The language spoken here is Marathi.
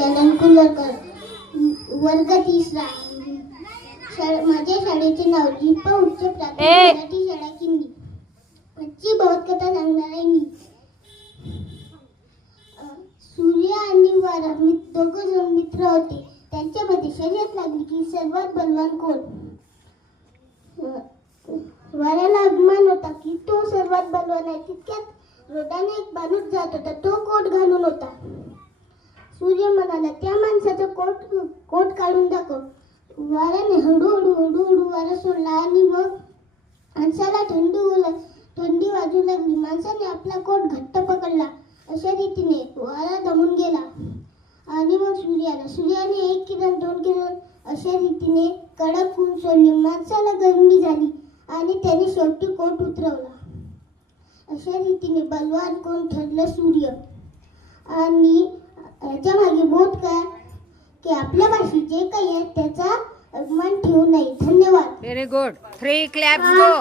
गजानन कुलकर वर्ग तिसरा माझ्या शाळेचे नाव जिप्पा उच्च प्राथमिक! मराठी शाळा किंदी आजची भगवतकथा सांगणार आहे मी सूर्य आणि वारा मी दोघं जण मित्र होते. त्यांच्यामध्ये शर्यत लागली की सर्वात बलवान कोण? वाऱ्याला अभिमान होता की तो सर्वात बलवान आहे. तितक्यात रोडाने एक माणूस जात होता. तो कोट घालून होता. सूर्य म्हणाला त्या माणसाचा कोट कोट काढून दाखव. वाऱ्याने हळूहळू हळूहळू वारा सोडला आणि मग माणसाला थंडी होऊ थंडी वाजू लागली. माणसाने आपला कोट घट्ट पकडला. अशा रीतीने वारा दमून गेला. आणि मग सूर्याला सूर्याने एक किरण दोन किरण अशा रीतीने कडक ऊन सोडले. माणसाला गरमी झाली आणि त्याने शेवटी कोट उतरवला. अशा रीतीने बलवान कोण ठरलं सूर्य? आणि याच्या मागे बोध काय की आपल्या भाषेत जे काही आहे त्याचा अभिमान ठेवू नये. धन्यवाद. Very good three clap go